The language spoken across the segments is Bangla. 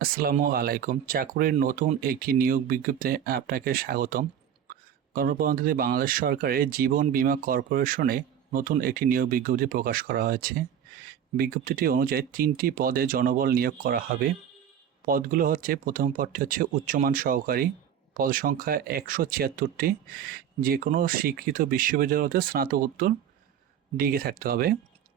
আসসালামু আলাইকুম। চাকুরির নতুন একটি নিয়োগ বিজ্ঞপ্তিতে আপনাকে স্বাগতম। গণপ্রজাতন্ত্রী বাংলাদেশ সরকারের জীবন বীমা কর্পোরেশনে নতুন একটি নিয়োগ বিজ্ঞপ্তি প্রকাশ করা হয়েছে। বিজ্ঞপ্তিটি অনুযায়ী তিনটি পদে জনবল নিয়োগ করা হবে। পদগুলো হচ্ছে, প্রথম পদটি হচ্ছে উচ্চমান সহকারী। পদ সংখ্যা একশো ছিয়াত্তরটি। যে কোনো স্বীকৃত বিশ্ববিদ্যালয়তে স্নাতকোত্তর ডিগ্রি থাকতে হবে।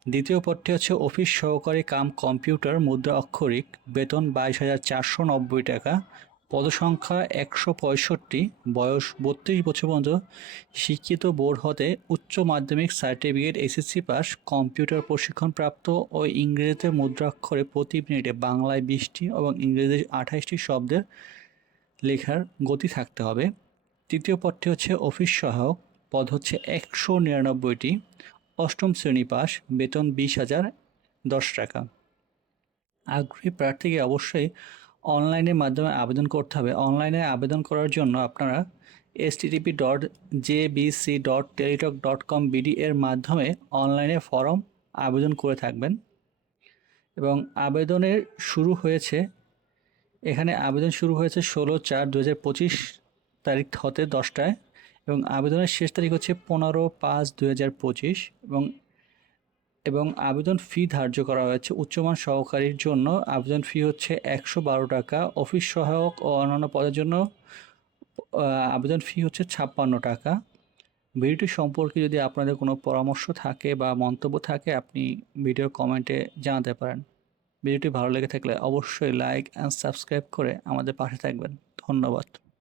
দ্বিতীয় পদটি হচ্ছে অফিস সহকারী কাম কম্পিউটার মুদ্রা অক্ষরিক, বেতন বাইশ হাজার চারশো নব্বই টাকা, পদসংখ্যা একশো পঁয়ষট্টি, বয়স বত্রিশ বছর পর্যন্ত, শিক্ষিত বোর্ড হতে উচ্চ মাধ্যমিক সার্টিফিকেট, এসএসসি পাস, কম্পিউটার প্রশিক্ষণপ্রাপ্ত ও ইংরেজিতে মুদ্রাক্ষরে প্রতি মিনিটে বাংলায় বিশটি এবং ইংরেজিতে আঠাশটি শব্দের লেখার গতি থাকতে হবে। তৃতীয় পদটি হচ্ছে অফিস সহায়ক, পদ হচ্ছে একশো নিরানব্বইটি অষ্টম শ্রেণি পাস, বেতন বিশ হাজার, দশ টাকা। আগ্রহী প্রার্থীকে অবশ্যই অনলাইনের মাধ্যমে আবেদন করতে হবে। অনলাইনে আবেদন করার জন্য আপনারা S TTP dot J BC dot Teletalk dot com BD এর মাধ্যমে অনলাইনে ফর্ম আবেদন করে থাকবেন। এবং আবেদনের শুরু হয়েছে, এখানে আবেদন শুরু হয়েছে ষোলো চার দু তারিখ হতে দশটায়। এবং আবেদনের শেষ তারিখ হচ্ছে পনেরো পাঁচ দু এবং এবং আবেদন ফি ধার্য করা হয়েছে উচ্চমান সহকারীর জন্য। আবেদন ফি হচ্ছে একশো বারো টাকা। অফিস সহায়ক ও অন্যান্য পদের জন্য আবেদন ফি হচ্ছে ছাপ্পান্ন টাকা। ভিডিওটি সম্পর্কে যদি আপনাদের কোনো পরামর্শ থাকে বা মন্তব্য থাকে, আপনি ভিডিওর কমেন্টে জানাতে পারেন। ভিডিওটি ভালো লেগে থাকলে অবশ্যই লাইক অ্যান্ড সাবস্ক্রাইব করে আমাদের পাশে থাকবেন। ধন্যবাদ।